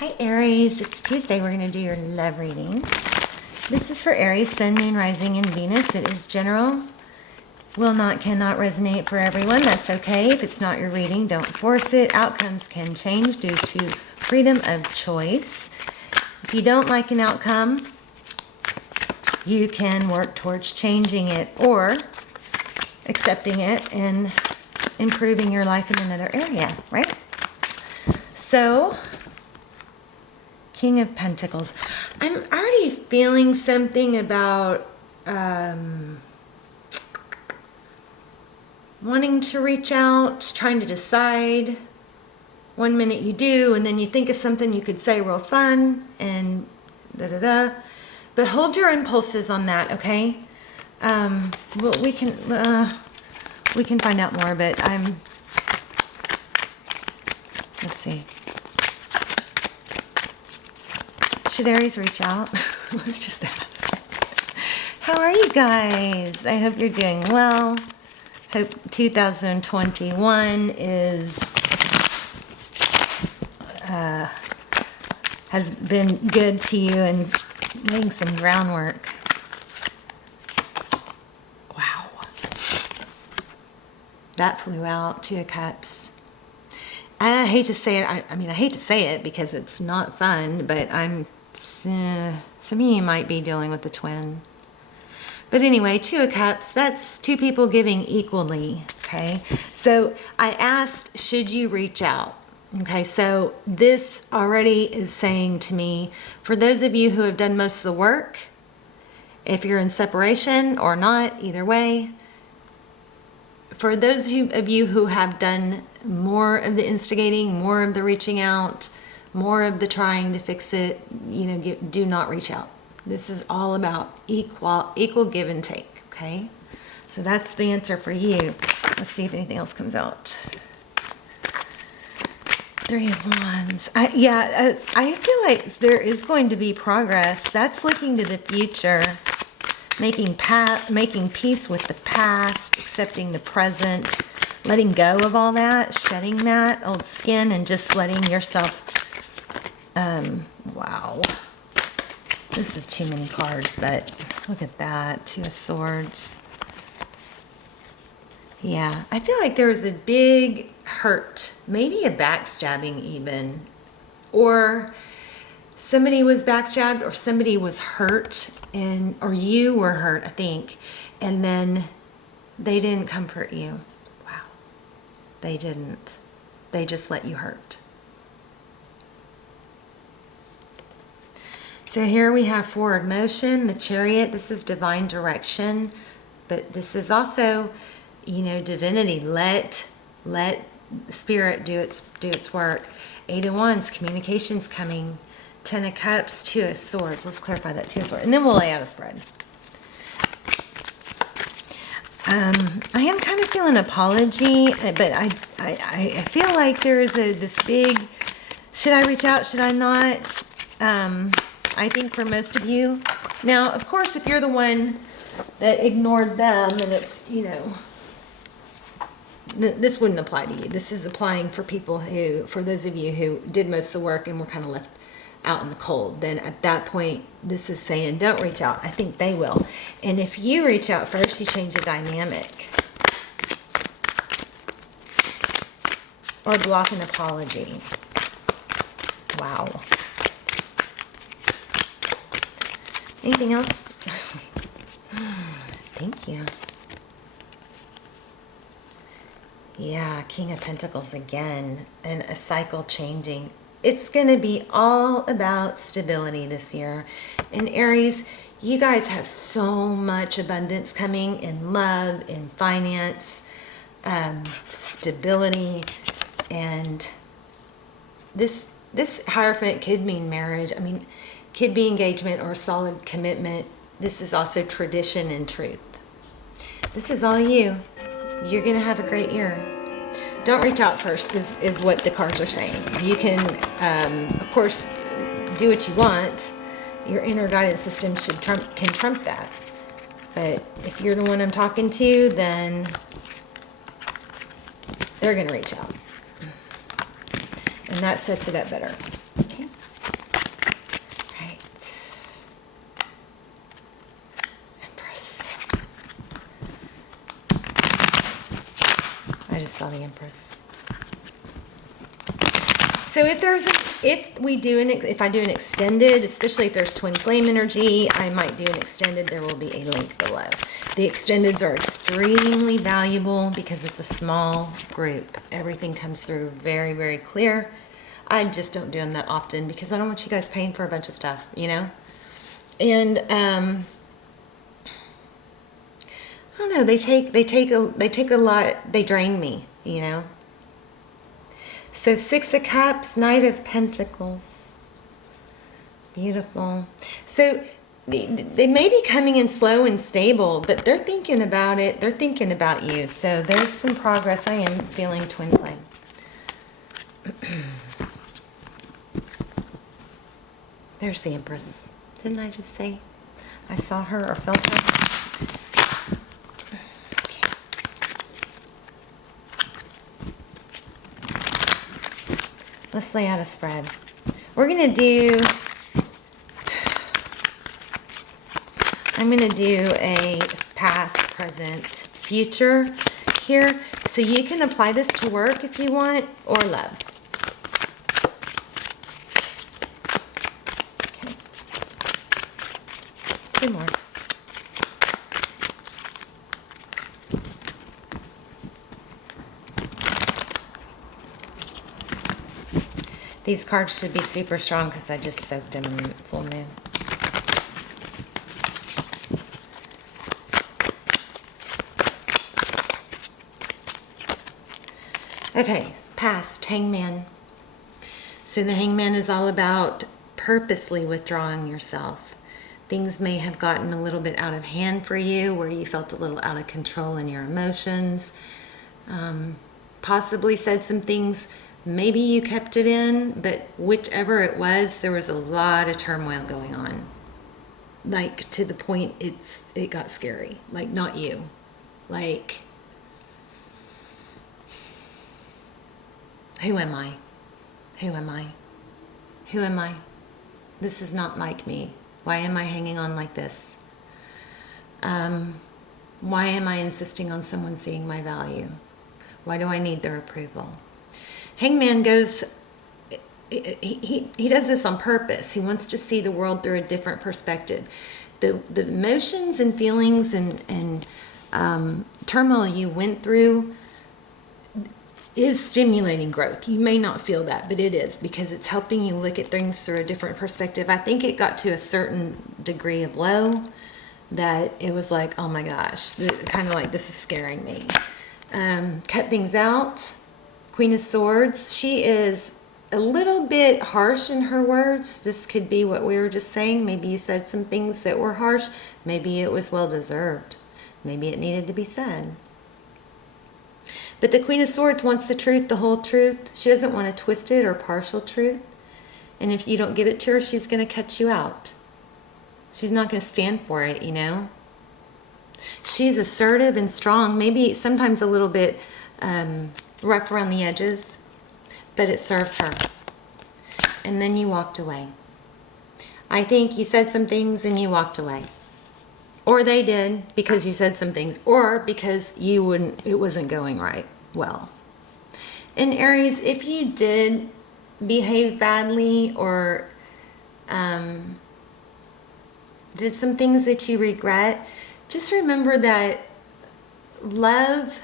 Hi Aries, it's Tuesday. We're going to do your love reading. This is for Aries, Sun, Moon, Rising, and Venus. It is general. Cannot resonate for everyone. That's okay. If it's not your reading, don't force it. Outcomes can change due to freedom of choice. If you don't like an outcome, you can work towards changing it or accepting it and improving your life in another area, right? So, King of Pentacles. I'm already feeling something about wanting to reach out, trying to decide. One minute you do, and then you think of something you could say real fun, and da-da-da. But hold your impulses on that, okay? Well, we can find out more, but let's see. Should Aries reach out? Let's just ask. How are you guys? I hope you're doing well. Hope 2021 has been good to you and laying some groundwork. Wow. That flew out. Two of Cups. I hate to say it. I mean, I hate to say it because it's not fun, but some of you might be dealing with the twin. But anyway, Two of Cups, that's two people giving equally, okay? So I asked, should you reach out? Okay, so this already is saying to me, for those of you who have done most of the work, if you're in separation or not, either way, for those of you who have done more of the instigating, more of the reaching out, more of the trying to fix it, do not reach out. This is all about equal give and take, okay? So that's the answer for you. Let's see if anything else comes out. Three of Wands. I feel like there is going to be progress. That's looking to the future, making peace with the past, accepting the present, letting go of all that, shedding that old skin, and just letting yourself. Wow. This is too many cards, but look at that. Two of Swords. Yeah, I feel like there was a big hurt, maybe a backstabbing even, or somebody was backstabbed or somebody was hurt, or you were hurt, I think, and then they didn't comfort you. Wow. They didn't. They just let you hurt. So here we have forward motion, the Chariot. This is divine direction, but this is also, divinity. Let Spirit do its work. Eight of Wands, communications coming. 10 of Cups, Two of Swords. Let's clarify that, Two of Swords, and then we'll lay out a spread. I am kind of feeling apology, but I feel like there is this big. Should I reach out? Should I not? I think for most of you. Now, of course, if you're the one that ignored them, and it's, this wouldn't apply to you. This is applying for people for those of you who did most of the work and were kind of left out in the cold. Then at that point, this is saying, don't reach out. I think they will. And if you reach out first, you change the dynamic. Or block an apology. Wow. Anything else? Thank you. Yeah, King of Pentacles again, and a cycle changing. It's going to be all about stability this year. And Aries, you guys have so much abundance coming in love, in finance, stability, and this Hierophant could mean marriage. I mean, could be engagement or solid commitment. This is also tradition and truth. This is all you. You're going to have a great year. Don't reach out first is what the cards are saying. You can, of course, do what you want. Your inner guidance system can trump that. But if you're the one I'm talking to, then they're going to reach out. And that sets it up better. Okay. just saw the Empress. So if I do an extended, especially if there's twin flame energy, I might do an extended. There will be a link below. The extendeds are extremely valuable because it's a small group. Everything comes through very, very clear. I just don't do them that often because I don't want you guys paying for a bunch of stuff, you know? And I don't know, they take a lot, they drain me, you know? So 6 of Cups, Knight of Pentacles. Beautiful. So they may be coming in slow and stable, but they're thinking about it. They're thinking about you. So there's some progress. I am feeling twin flame. There's the Empress. Didn't I just say I saw her or felt her? Let's lay out a spread. We're going to do, I'm going to do a past, present, future here. So you can apply this to work if you want, or love. Okay. 2 more. These cards should be super strong because I just soaked them in full moon. Okay, past, Hangman. So the Hangman is all about purposely withdrawing yourself. Things may have gotten a little bit out of hand for you, where you felt a little out of control in your emotions. Possibly said some things. Maybe you kept it in, but whichever it was, there was a lot of turmoil going on. Like, to the point it got scary. Like, not you. Like, who am I? Who am I? Who am I? This is not like me. Why am I hanging on like this? Why am I insisting on someone seeing my value? Why do I need their approval? Hangman goes, he does this on purpose. He wants to see the world through a different perspective. The emotions and feelings and turmoil you went through is stimulating growth. You may not feel that, but it is, because it's helping you look at things through a different perspective. I think it got to a certain degree of low that it was like, oh my gosh, kind of like, this is scaring me. Cut things out. Queen of Swords, she is a little bit harsh in her words. This could be what we were just saying. Maybe you said some things that were harsh. Maybe it was well deserved. Maybe it needed to be said. But the Queen of Swords wants the truth, the whole truth. She doesn't want a twisted or partial truth. And if you don't give it to her, she's going to cut you out. She's not going to stand for it, you know. She's assertive and strong. Maybe sometimes a little bit rough around the edges, but it serves her. And then you walked away. I think you said some things and you walked away. Or they did because you said some things, or because it wasn't going right well. And Aries, if you did behave badly or did some things that you regret, just remember that love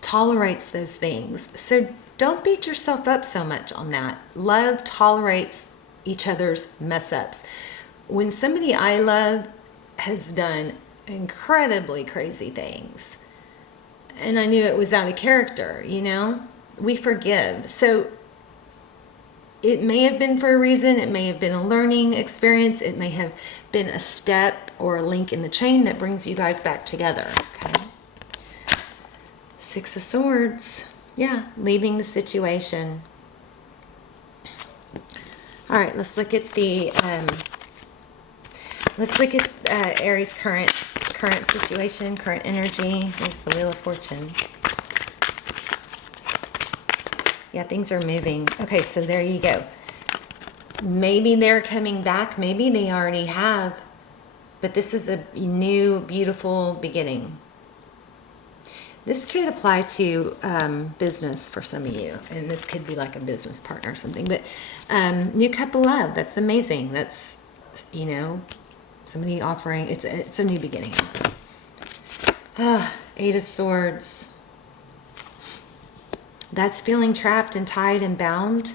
tolerates those things. So don't beat yourself up so much on that. Love tolerates each other's mess ups. When somebody I love has done incredibly crazy things, and I knew it was out of character, you know, we forgive. So it may have been for a reason. It may have been a learning experience. It may have been a step or a link in the chain that brings you guys back together. Okay. 6 of Swords. Yeah, leaving the situation. All right, let's look at the Aries' current situation, current energy. There's the Wheel of Fortune. Yeah, things are moving. Okay, so there you go. Maybe they're coming back. Maybe they already have. But this is a new, beautiful beginning. This could apply to business for some of you, and this could be like a business partner or something. But new cup of love, that's amazing. That's, you know, somebody offering, it's a new beginning. Eight of Swords. That's feeling trapped and tied and bound.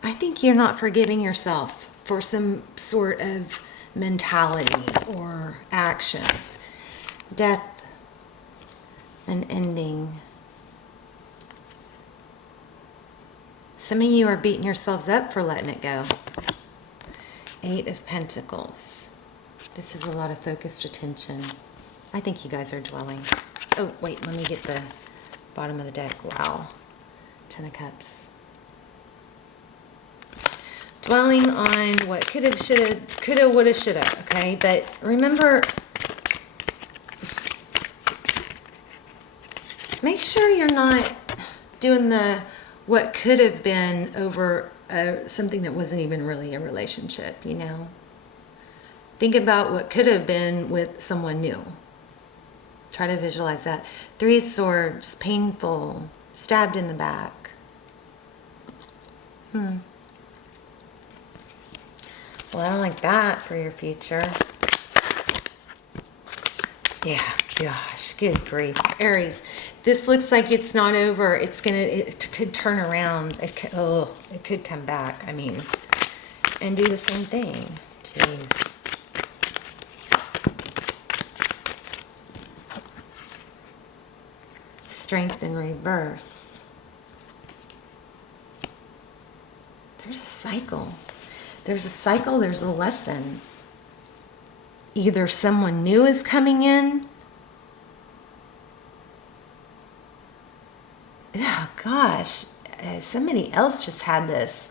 I think you're not forgiving yourself for some sort of mentality or actions. Death, an ending. Some of you are beating yourselves up for letting it go. Eight of Pentacles. This is a lot of focused attention. I think you guys are dwelling. Oh, wait, let me get the bottom of the deck. Wow. Ten of Cups. Dwelling on what could have, should have, could have, would have, should have, okay? But remember, make sure you're not doing the what could have been over something that wasn't even really a relationship, you know? Think about what could have been with someone new. Try to visualize that. Three of Swords, painful, stabbed in the back. Well, I don't like that for your future. Yeah, gosh, good grief. Aries, this looks like it's not over. It could turn around. It could come back. I mean, and do the same thing. Jeez. Strength in reverse. There's a cycle. There's a cycle, there's a lesson. Either someone new is coming in. Oh gosh, somebody else just had this.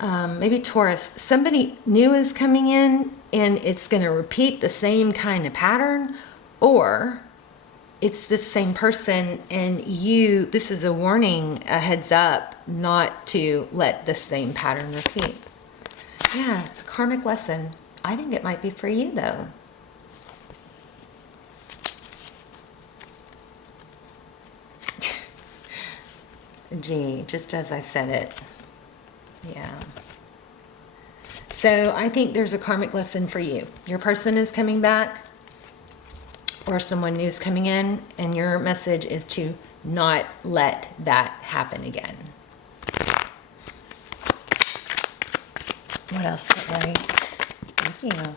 Maybe Taurus. Somebody new is coming in and it's going to repeat the same kind of pattern, or it's the same person and this is a warning, a heads up not to let the same pattern repeat. Yeah, it's a karmic lesson. I think it might be for you, though. Gee, just as I said it. Yeah. So I think there's a karmic lesson for you. Your person is coming back, or someone new is coming in, and your message is to not let that happen again. What else for Aries? Thank you.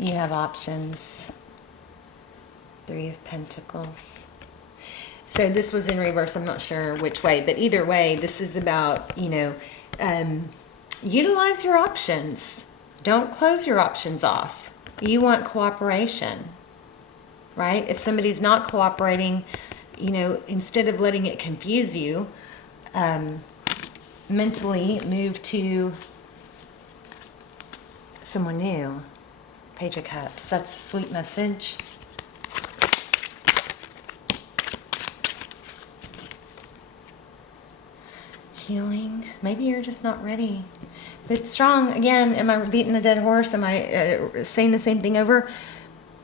You have options. Three of Pentacles. So this was in reverse. I'm not sure which way, but either way, this is about, you know, utilize your options. Don't close your options off. You want cooperation, right? If somebody's not cooperating, you know, instead of letting it confuse you, mentally move to someone new. Page of Cups. That's a sweet message. Healing. Maybe you're just not ready. But strong. Again, am I beating a dead horse? Am I saying the same thing over?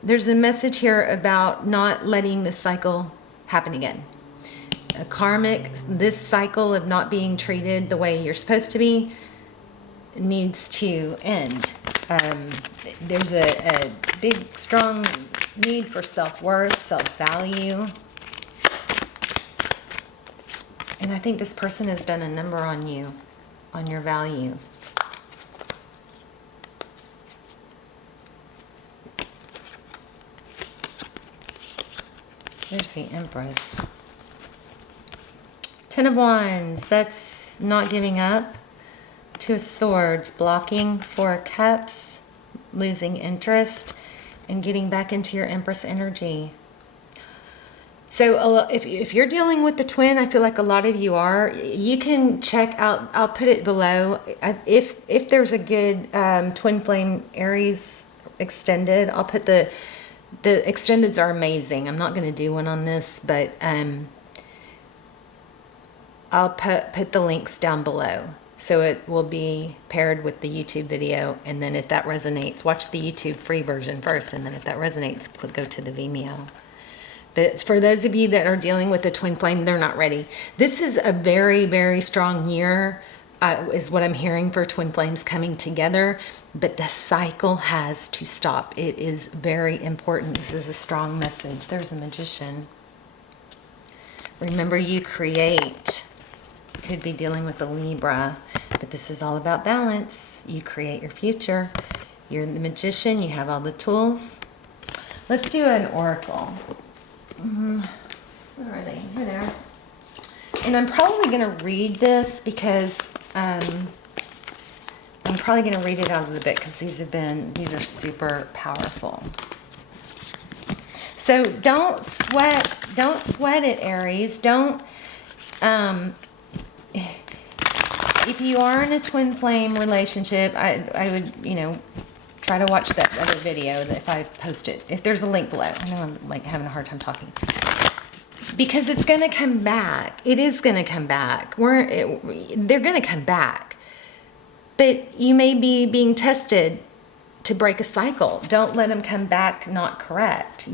There's a message here about not letting this cycle happen again. A karmic, this cycle of not being treated the way you're supposed to be needs to end. There's a big, strong need for self-worth, self-value. And I think this person has done a number on you, on your value. There's the Empress. Ten of Wands, that's not giving up. Two of Swords, blocking. Four of Cups, losing interest and getting back into your Empress energy. So if you're dealing with the twin, I feel like a lot of you are, you can check out, I'll put it below. If there's a good twin flame Aries extended, I'll put the extendeds are amazing. I'm not going to do one on this, but I'll put the links down below. So it will be paired with the YouTube video, and then if that resonates, watch the YouTube free version first, and then if that resonates, go to the Vimeo. But for those of you that are dealing with the twin flame, they're not ready. This is a very, very strong year, is what I'm hearing for twin flames coming together. But the cycle has to stop. It is very important. This is a strong message. There's a Magician. Remember, you create. Could be dealing with the Libra, but this is all about balance. You create your future. You're the Magician. You have all the tools. Let's do an oracle. Where are they? Here they are. And I'm probably going to read this because I'm probably going to read it out of the book because these are super powerful. So don't sweat it, Aries. Don't, if you are in a twin flame relationship, I would, try to watch that other video that if I post it. If there's a link below. I know I'm like having a hard time talking. Because it's going to come back. It is going to come back. They're going to come back. But you may be being tested to break a cycle. Don't let them come back not correct,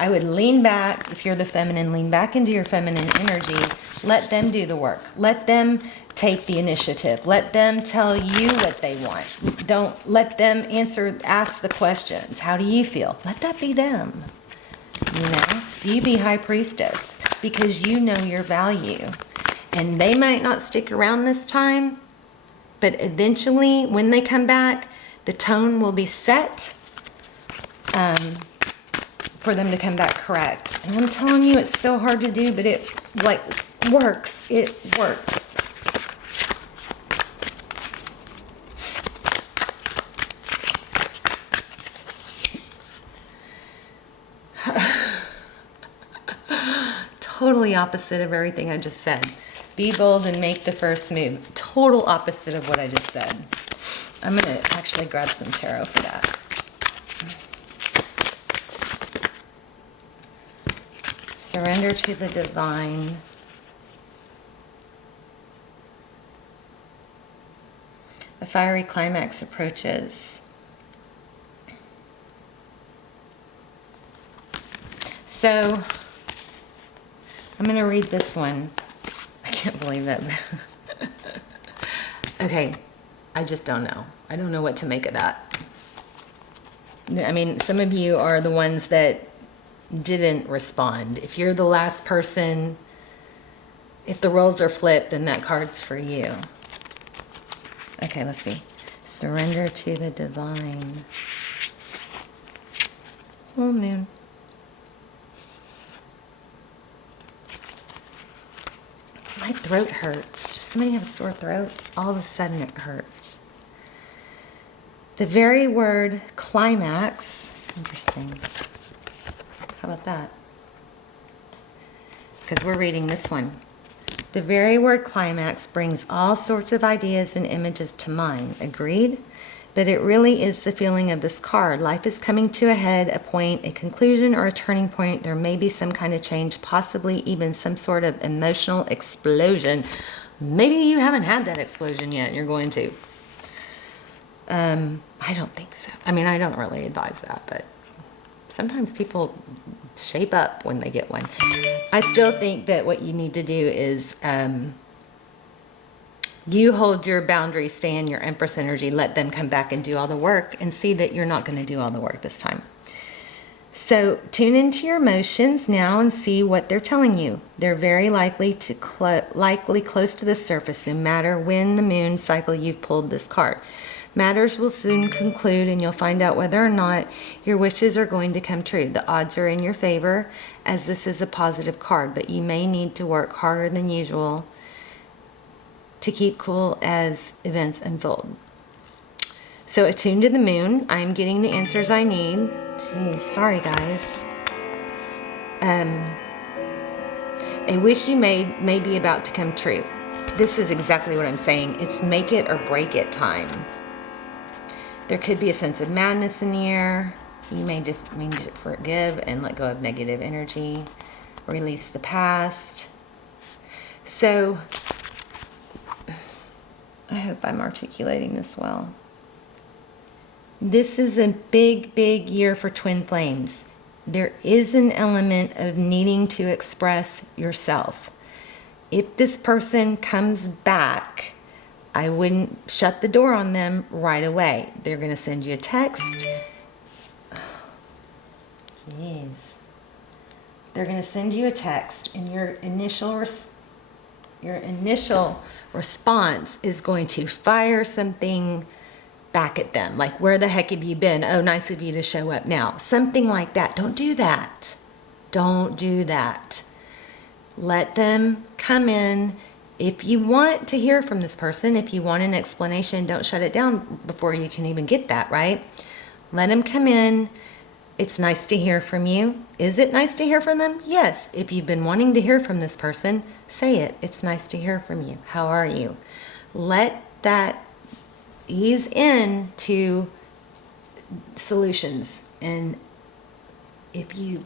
I would lean back. If you're the feminine, lean back into your feminine energy. Let them do the work. Let them take the initiative. Let them tell you what they want. Don't let them ask the questions. How do you feel? Let that be them. You be high priestess because you know your value. And they might not stick around this time, but eventually when they come back, the tone will be set for them to come back correct. And I'm telling you, it's so hard to do, but it works. It works. Totally opposite of everything I just said. Be bold and make the first move. Total opposite of what I just said. I'm going to actually grab some tarot for that. Surrender to the divine. The fiery climax approaches. So, I'm going to read this one. I can't believe that. Okay, I just don't know. I don't know what to make of that. I mean, some of you are the ones that didn't respond. If you're the last person, if the roles are flipped, then that card's for you. Okay, let's see. Surrender to the divine. Full moon. My throat hurts. Does somebody have a sore throat? All of a sudden it hurts. The very word climax. Interesting. How about that? Because we're reading this one. The very word climax brings all sorts of ideas and images to mind. Agreed? But it really is the feeling of this card. Life is coming to a head, a point, a conclusion, or a turning point. There may be some kind of change, possibly even some sort of emotional explosion. Maybe you haven't had that explosion yet and you're going to. I don't think so. I mean, I don't really advise that, but sometimes people shape up when they get one. I still think that what you need to do is you hold your boundaries, stay in your Empress energy, let them come back and do all the work, and see that you're not going to do all the work this time. So tune into your emotions now and see what they're telling you. They're very likely close to the surface, no matter when the moon cycle you've pulled this card. Matters will soon conclude, and you'll find out whether or not your wishes are going to come true. The odds are in your favor, as this is a positive card, but you may need to work harder than usual to keep cool as events unfold. So attune to the moon. I'm getting the answers I need. Jeez, sorry guys. A wish you made may be about to come true. This is exactly what I'm saying. It's make it or break it time. There could be a sense of madness in the air. You may need to forgive and let go of negative energy. Release the past. So, I hope I'm articulating this well. This is a big, big year for twin flames. there is an element of needing to express yourself. If this person comes back, I wouldn't shut the door on them right away. They're going to send you a text. Jeez. They're going to send you a text, and your initial response is going to fire something back at them. Like, where the heck have you been? Oh, nice of you to show up now. Something like that. Don't do that. Don't do that. Let them come in. If you want to hear from this person, if you want an explanation, don't shut it down before you can even get that, right? Let them come in. It's nice to hear from you. Is it nice to hear from them? Yes. If you've been wanting to hear from this person, say it. It's nice to hear from you. How are you? Let that ease into solutions. And if you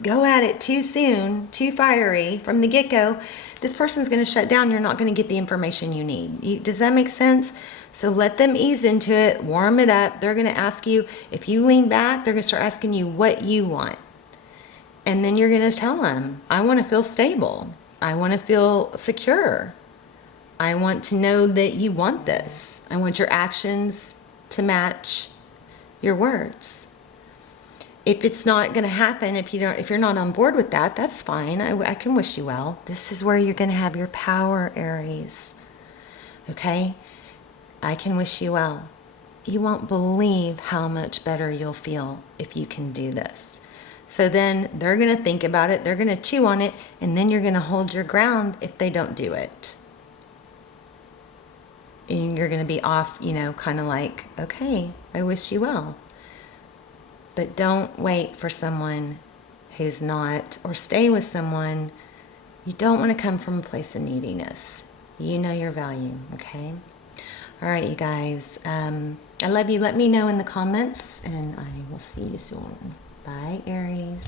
go at it too soon, too fiery from the get-go, this person's going to shut down. You're not going to get the information you need. Does that make sense? So let them ease into it, warm it up. They're going to ask you, if you lean back, they're going to start asking you what you want. And then you're going to tell them, I want to feel stable. I want to feel secure. I want to know that you want this. I want your actions to match your words. If it's not going to happen, if you're not on board with that, that's fine. I can wish you well. This is where you're going to have your power, Aries. Okay? I can wish you well. You won't believe how much better you'll feel if you can do this. So then they're going to think about it, they're going to chew on it, and then you're going to hold your ground if they don't do it. And you're going to be off, kind of like, okay, I wish you well. But don't wait for someone who's not, or stay with someone. You don't want to come from a place of neediness. You know your value, okay? All right, you guys. I love you. Let me know in the comments, and I will see you soon. Bye, Aries.